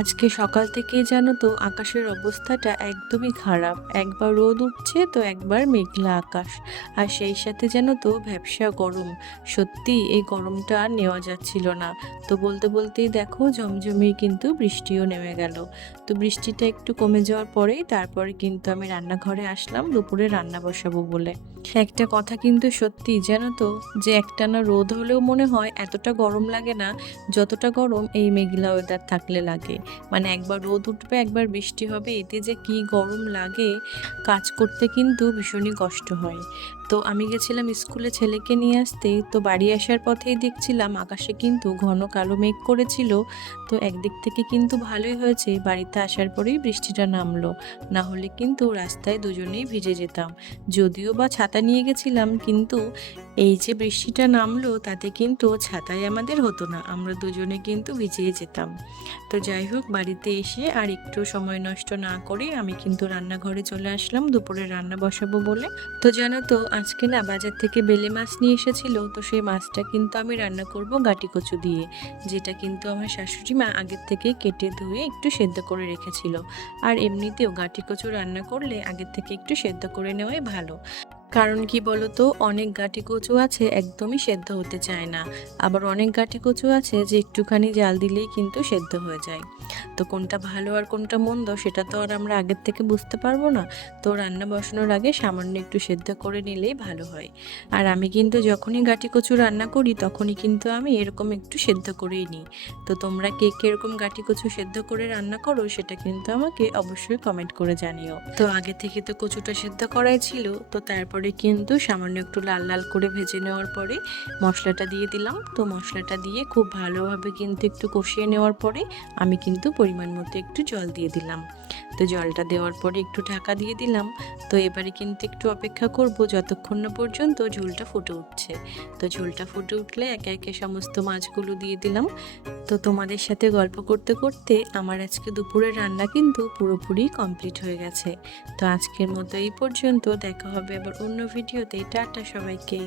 আজকে সকাল থেকেই জানো তো আকাশের অবস্থাটা একদমই খারাপ। একবার রোদ উঠছে তো একবার মেঘলা আকাশ, আর সেই সাথে জানো তো ভ্যাপসা গরম। সত্যি এই গরমটা আর নেওয়া যাচ্ছিল না। তো বলতে বলতেই দেখো ঝমঝমিয়ে কিন্তু বৃষ্টিও নেমে গেল। তো বৃষ্টিটা একটু কমে যাওয়ার পরেই তারপরে কিন্তু আমি রান্নাঘরে আসলাম দুপুরে রান্না বসাবো বলে। একটা কথা কিন্তু সত্যি জানো তো, যে একটানা রোদ হলেও মনে হয় এতটা গরম লাগে না যতটা গরম এই মেঘলা ওয়েদার থাকলে লাগে। মানে একবার রোদ উঠবে একবার বৃষ্টি হবে, এতে যে কি গরম লাগে, কাজ করতে কিন্তু ভীষণই কষ্ট হয়। তো আমি গেছিলাম স্কুলে ছেলেকে নিয়ে আসতে, তো বাড়ি আসার পথেই দেখছিলাম আকাশে কিন্তু ঘন কালো মেঘ করেছিল। তো একদিক থেকে কিন্তু ভালোই হয়েছে বাড়িতে আসার পরেই বৃষ্টিটা নামলো, না হলে কিন্তু রাস্তায় দুজনেই ভিজে যেতাম। যদিও বা ছাতা নিয়ে গেছিলাম, কিন্তু এই যে বৃষ্টিটা নামলো তাতে কিন্তু ছাতাই আমাদের হতো না, আমরা দুজনে কিন্তু ভিজে যেতাম। তো যাই হোক, বাড়িতে এসে আর একটু সময় নষ্ট না করে আমি কিন্তু রান্নাঘরে চলে আসলাম দুপুরে রান্না বসাবো বলে। তো জানো তো আজকে না বাজার থেকে বেলে মাছ নিয়ে এসেছিল, তো সেই মাছটা কিন্তু আমি রান্না করব গাটি কচু দিয়ে, যেটা কিন্তু আমার শাশুড়ি মা আগের থেকে কেটে ধুয়ে একটু সেদ্ধ করে রেখেছিল। আর এমনিতেও গাটি কচু রান্না করলে আগের থেকে একটু সেদ্ধ করে নেওয়াই ভালো। কারণ কি বলতো, অনেক গাঁটি কচু আছে একদমই সেদ্ধ হতে চায় না, আবার অনেক গাঁটি কচু আছে যে একটুখানি জাল দিলেই কিন্তু সেদ্ধ হয়ে যায়। তো কোনটা ভালো আর কোনটা মন্দ সেটা তো আর আমরা আগের থেকে বুঝতে পারবো না। তো রান্না বসানোর আগে সামান্য একটু সেদ্ধ করে নিলেই ভালো হয়। আর আমি কিন্তু যখনই গাঁটি কচু রান্না করি তখনই কিন্তু আমি এরকম একটু সেদ্ধ করেই নিই। তো তোমরা কে কিরকম গাঁটি কচু সেদ্ধ করে রান্না করো সেটা কিন্তু আমাকে অবশ্যই কমেন্ট করে জানিও। তো আগে থেকে তো কচুটা সেদ্ধ করাই ছিল, তো তারপরে কিন্তু সামান্য একটু লাল লাল করে ভেজে নেওয়ার পরে মশলাটা দিয়ে দিলাম। তো মশলাটা দিয়ে খুব ভালোভাবে কিন্তু একটু কষিয়ে নেওয়ার পরে আমি কিন্তু পরিমাণ মতো একটু জল দিয়ে দিলাম। তো জলটা দেওয়ার পরে একটু ঢাকা দিয়ে দিলাম। তো এবারে কিন্তু একটু অপেক্ষা করব যতক্ষণ না পর্যন্ত ঝোলটা ফুটে উঠছে। তো ঝোলটা ফুটে উঠলে একে একে সমস্ত মাছগুলো দিয়ে দিলাম। তো তোমাদের সাথে গল্প করতে করতে আমার আজকে দুপুরের রান্না কিন্তু পুরোপুরি কমপ্লিট হয়ে গেছে। তো আজকের মতো এই পর্যন্ত, দেখা হবে আবার অন্য ভিডিওতে। টাটা সবাইকে।